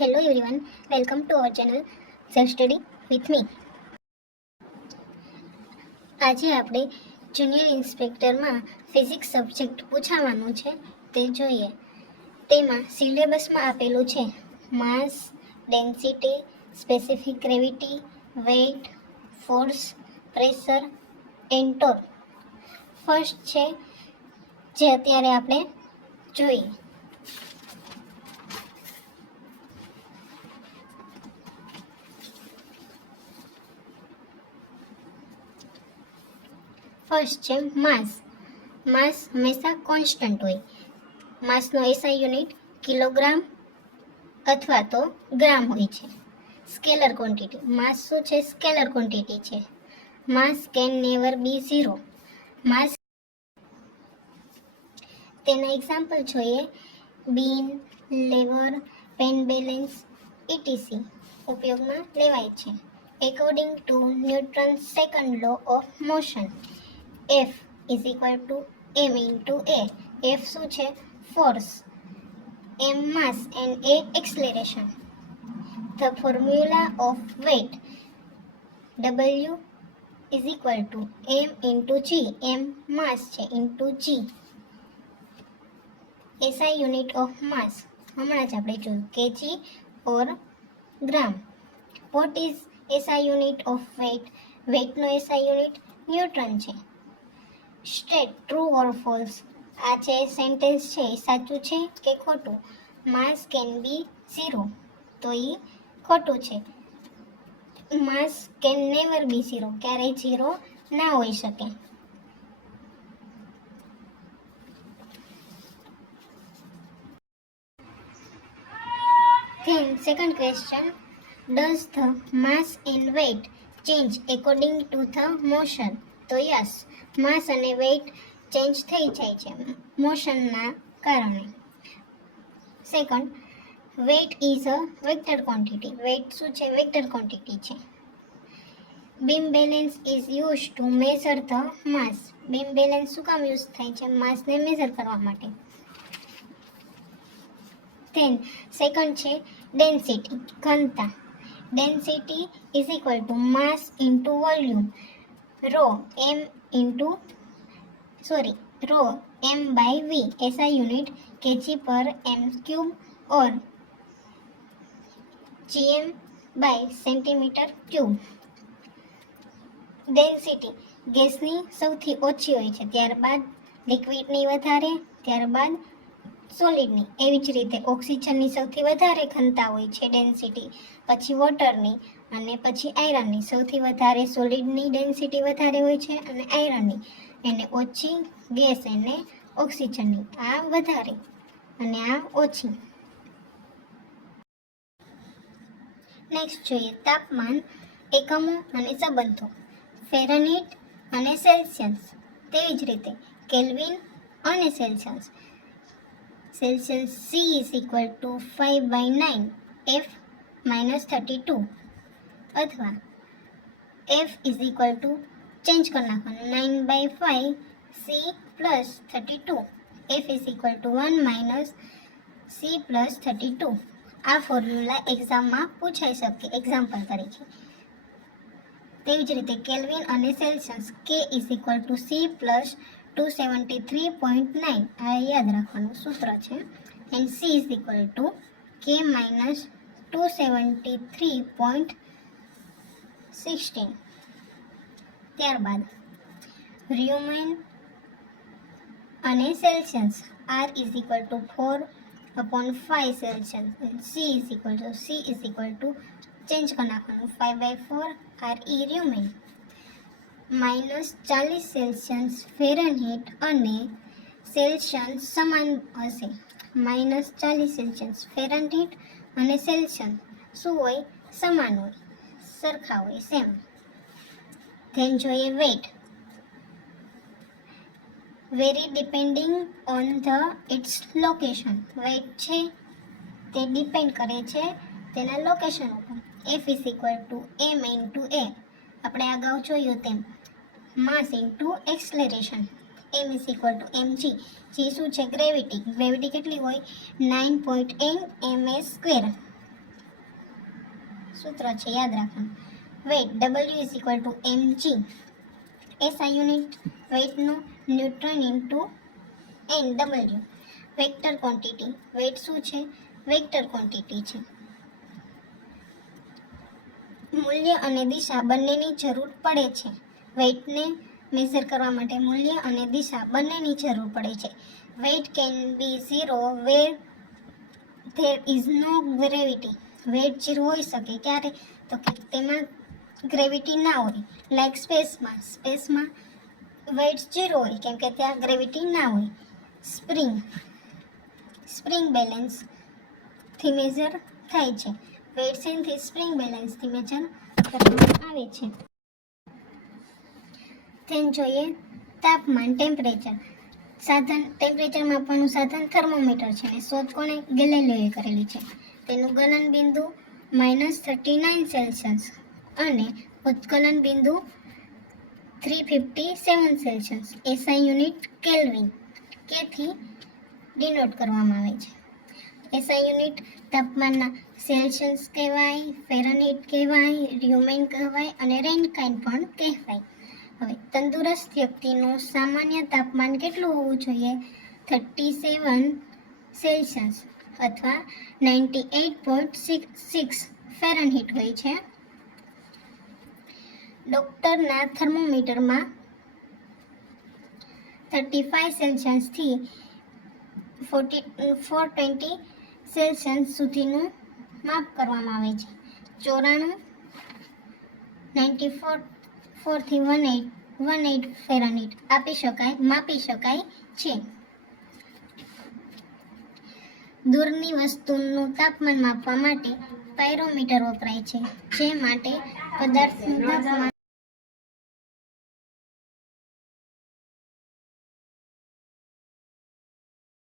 Hello everyone, welcome to our channel Self Study with me. આજે આપણે junior ઇન્સ્પેક્ટરમાં physics subject પૂછાવાનું છે તે જોઈએ. તેમાં સિલેબસમાં આપેલું છે mass, density, specific gravity, weight, force, pressure and torque. First છે જે અત્યારે આપણે જોઈએ. ફર્સ્ટ છે માસ. માસ હંમેશા કોન્સ્ટન્ટ હોય. માસનો એસઆઈ યુનિટ કિલોગ્રામ અથવા તો ગ્રામ હોય છે. Scalar quantity. માસ શું છે? સ્કેલર ક્વોન્ટિટી છે. Mass can never be zero. Mass તેના એક્ઝામ્પલ જોઈએ beam, lever, pan balance etc ઉપયોગમાં લેવાય છે. According to Newton second law of motion, F is equal to m into a. F શું છે? Force, m mass and a acceleration. The formula of weight, W is equal to m into g. m mass છે into g. SI unit of mass હમણાં જ આપણે જોયું kg or gram. What is SI unit of weight? weight નો SI unit newton છે. State true or false. આ જે sentence છે એ સાચું છે કે ખોટું? માસ કેન બી ઝીરો, તો એ ખોટું છે. Mass can never be zero, ક્યારેય ઝીરો ના હોઈ શકે. Then second question, does the mass and weight change according to the motion? તો યસ, માસ અને વેઇટ ચેન્જ થઈ જાય છે મોશનના કારણે. Second, weight is a vector quantity. Weight શું છે? વેક્ટર ક્વોન્ટિટી છે. Beam balance is use to measure the mass. Beam balance શું કામ યુઝ થાય છે? માસને મેઝર કરવા માટે. ધેન સેકન્ડ છે ડેન્સિટી, ઘનતા. Density is equal to mass into volume. Rho m by v. SI unit kg per m cube or gm by centimeter cube. Density ગેસની સૌથી ઓછી હોય છે, ત્યારબાદ લિક્વિડની વધારે, ત્યારબાદ સોલિડની. એવી જ રીતે ઓક્સિજનની સૌથી વધારે ઘનતા હોય છે ડેન્સિટી, પછી વોટરની અને પછી આયરનની. સૌથી વધારે સોલિડની ડેન્સિટી વધારે હોય છે અને આયરનની એને ઓછી, ગેસ એને ઓક્સિજનની. આ વધારે અને આ ઓછી. નેક્સ્ટ જોઈએ તાપમાન, એકમો અને સંબંધો. ફેરનહીટ અને સેલ્સિયસ. તેવી જ રીતે કેલ્વિન અને Celsius. Celsius C is equal to 5/9 F minus 32 અથવા F is equal to change કરી નાખવાનું 9/5 C plus 32. F is equal to 1 minus C plus 32. આ ફોર્મ્યુલા એક્ઝામમાં પૂછાઈ શકે એક્ઝામ્પલ તરીકે. તેવી જ રીતે કેલ્વિન અને Celsius K is equal to C plus 273.9. આ યાદ રાખવાનું સૂત્ર છે. And C is equal to K minus 273.16. ત્યારબાદ ર્યુમેન અને Celsius R is equal to 4/5 Celsius. C is equal to change કરી નાખવાનું 5/4 RE ર્યુમેન. -40 સેલ્સિયસ ફેરનહીટ અને સેલ્સિયસ સમાન હશે. -40 સેલ્સિયસ ફેરનહીટ અને સેલ્સિયસ શું હોય? સમાન હોય, સરખા હોય, સેમ. ધેન જોઈએ weight. Vary depending on the its location. Weight છે તે ડિપેન્ડ કરે છે તેના લોકેશન ઉપર. F is equal to m into a. આપણે અગાઉ જોયું તેમ માસ into એક્સલેરેશન. m is equal to mg. g શું છે? ગ્રેવિટી. ગ્રેવિટી કેટલી હોય? 9.8 ms². સૂત્ર છે યાદ રાખવાનું. Weight W = mg. SI unit વેઇટનું newton into NW. Vector quantity, weight શું છે? વેક્ટર ક્વોન્ટિટી છે. મૂલ્ય અને દિશા બંનેની જરૂર પડે છે. વેઇટને મેઝર કરવા માટે મૂલ્ય અને દિશા બંનેની જરૂર પડે છે. Weight can be zero where there is no gravity. Weight 0 હોઈ શકે ક્યારે? તો કે તેમાં ગ્રેવિટી ના હોય. લાઈક સ્પેસમાં વેઇટ 0 હોય કેમ કે ત્યાં ગ્રેવિટી ના હોય. સ્પ્રિંગ બેલેન્સથી મેઝર થાય છે. વેઇટ શેનથી? સ્પ્રિંગ બેલેન્સથી મેઝર કરવામાં આવે છે. તેમ જોઈએ તાપમાન, ટેમ્પરેચર. ટેમ્પરેચર માપવાનું સાધન થર્મોમીટર છે અને શોધ કોણે? ગેલિલિયોએ કરેલી છે. તેનું ગલન બિંદુ -39 સેલ્સિયસ અને ઉત્કલન બિંદુ 357 સેલ્સિયસ. SI યુનિટ કેલ્વિન, કેથી ડિનોટ કરવામાં આવે છે. SI યુનિટ તાપમાનના સેલ્સિયસ કહેવાય, ફેરનહીટ કહેવાય, ર્યુમેન કહેવાય અને રેનકાઇન પણ કહેવાય. હવે તંદુરસ્ત વ્યક્તિનું સામાન્ય તાપમાન કેટલું હોવું જોઈએ? 37 સેલ્સિયસ અથવા 98.6 ફેરનહીટ હોય છે. ડોક્ટરના થર્મોમીટરમાં 35 સેલ્સિયસથી 420 સેલ્સિયસ સુધીનું માપ કરવામાં આવે છે. 94 થી 18 ફેરનહીટ માપી શકાય છે. દૂરની વસ્તુનું તાપમાન માપવા માટે પાયરોમીટર વપરાય છે, જે માટે પદાર્થનું તાપમાન